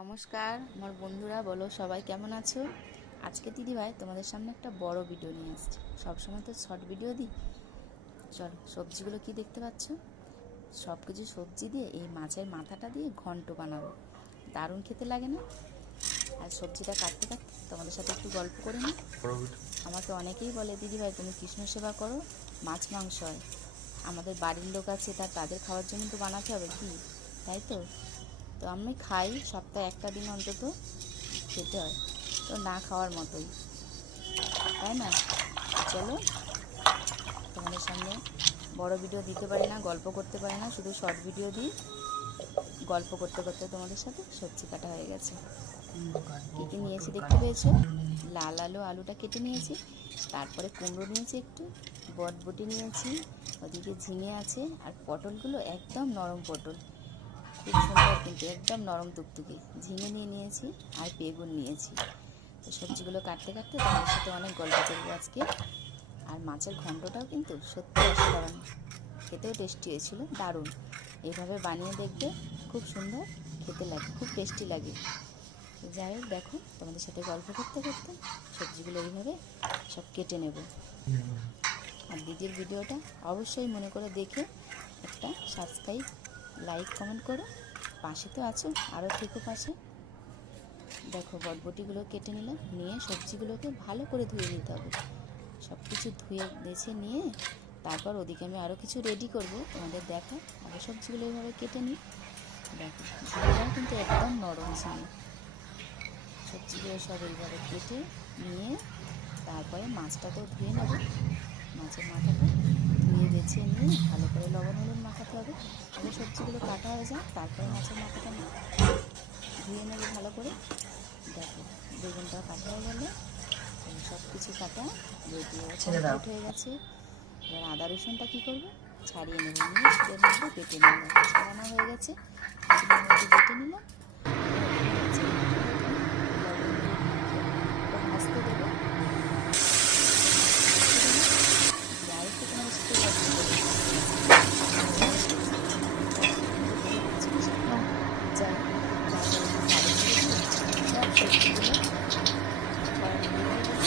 নমস্কার আমার বন্ধুরা বলো সবাই কেমন আছো? আজকে দিদিভাই তোমাদের সামনে একটা বড় ভিডিও নিয়ে আসছি। সবসময় তো শর্ট ভিডিও দিই। চলো সবজিগুলো কি দেখতে পাচ্ছ? সব কিছু সবজি দিয়ে এই মাছের মাথাটা দিয়ে ঘন্ট বানাবো। দারুণ খেতে লাগে না? আর সবজিটা কাটতে কাটতে তোমাদের সাথে একটু গল্প করে নিই। আমাকে অনেকেই বলে দিদিভাই তুমি কৃষ্ণ সেবা করো মাছ মাংস হয়। আমাদের বাড়ির লোক আছে তার তাদের খাওয়ার জন্য তো বানাতে হবে কি? তাই তো? তো আমি খাই, সপ্তাহে একটা দিন অন্তত খেতে হয়। তো না খাওয়ার মতোই। তাই না? চলো, তোমাদের সামনে বড় ভিডিও দিতে পারি না, গল্প করতে পারি না, শুধু শর্ট ভিডিও দিই। গল্প করতে করতে তোমাদের সাথে সবজি কাটা হয়ে গেছে। কী কী নিয়েছি দেখতে পেয়েছ? লাল আলু, আলুটা কেটে নিয়েছি। তারপরে কুমড়ো নিয়েছি একটু, বটবটি নিয়েছি, ওদিকে ঝিঙে আছে, আর পটলগুলো একদম নরম পটল। খুব সুন্দর কিন্তু একদম নরম টুকটুকি ঝিঙে নিয়ে নিয়েছি আর বেগুন নিয়েছি। তো সবজিগুলো কাটতে কাটতে তোমাদের সাথে অনেক গল্প করব আজকে। আর মাছের ঘন্টটাও কিন্তু সত্যি অসাধারণ। খেতেও টেস্টি হয়েছিল, দারুণ। এইভাবে বানিয়ে দেখবে খুব সুন্দর, খেতে লাগে, খুব টেস্টি লাগে। যাই হোক, দেখো, তোমাদের সাথে গল্প করতে করতে সবজিগুলো এইভাবে সব কেটে নেব। আর দিদির ভিডিওটা অবশ্যই মনে করে দেখে একটা সাবস্ক্রাইব লাইক কমেন্ট করো। পাশে তো আছো আরও থেকো পাশে। দেখো বটবটিগুলো কেটে নিলাম, নিয়ে সবজিগুলোকে ভালো করে ধুয়ে নিতে হবে। সব কিছু ধুয়ে, বেছে নিয়ে তারপর ওদিকে আমি আরও কিছু রেডি করব। তোমাদের দেখা, আগে সবজিগুলো এইভাবে কেটে নিই। দেখো ঝিঙেটাও কিন্তু একদম নরম ঝিঙে সবজিগুলো সব এইভাবে কেটে নিয়ে তারপরে মাছটাকেও ধুয়ে নেব। মাছের মাথাটা ধুয়ে, বেছে নিয়ে ভালো করে লবণ হলুদ মাখাতে হবে। আগে সবজিগুলো কাটা হয়ে যায় তারপরে মাছের মাথাটা ধুয়ে নেব ভালো করে। দেখো বেগুনটা কাটা হয়ে গেলে। সব কিছু কাটা রেডি হয়ে গেছে। এবার আদা রসুনটা কী করব? ছাড়িয়ে নেব নিয়ে মধ্যে বেটে নিলাম ছাড়ানো হয়ে গেছে। কেটে বেটে নিলাম ভাজতে দেবো আরেকটু তোমার সাথে গল্প করি। যাই সব সবজিগুলো কড়াই দিয়ে দেবো।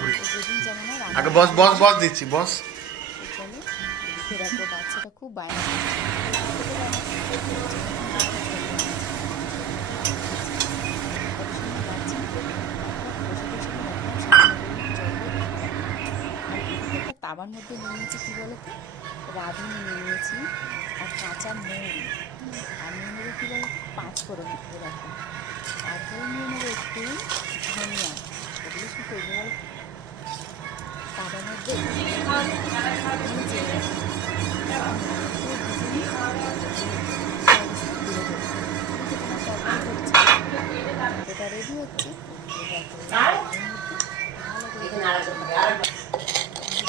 পড়ি যেদিন যেমন হয় রান্না আগে বস বস বস দিচ্ছি বস। বাচ্চাটা খুব বায়না তাবার মধ্যে নিয়ে নিয়েছি কী বলতো? রাঁধুনি নিয়ে নিয়েছি আর কাঁচা নুন। আর নিয়ে নেব কী বলতো? পাঁচ করে রাখো তারপরে নিয়ে নেব একটু ধনিয়া। করব বলতো? তাবার মধ্যে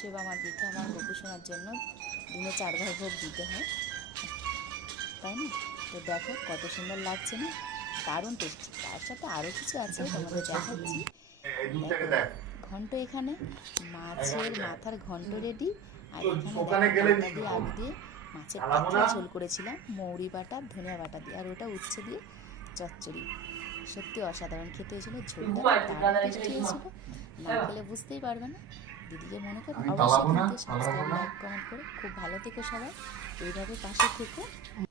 সেবা আমার দিতে আমার গোপু শোনার জন্য দিনে চারবার ভোগ দিতে হয়। তাই না? তো দেখো কত সুন্দর লাগছে না? দারুণ টেস্টি। তার সাথে আরও কিছু আছে তোমাদের দেখাচ্ছি। ঘন্ট এখানে মাছের মাথার ঘন্ট রেডি আর এখানে দিয়ে আলু দিয়ে মাছের পাতলা ঝোল করেছিলাম মৌরি বাটা ধনিয়া বাটা দিয়ে আর ওটা উচ্ছে দিয়ে চচ্চড়ি। সত্যি অসাধারণ খেতে হয়েছিল ঝোলটা দারুণ টেস্টি হয়েছিল। না খেলে বুঝতেই পারবে না। দিদিকে মনে করো অবশ্যই। লাইক কমেন্ট করে খুব ভালো থেকো সবাই এইভাবে পাশে থেকো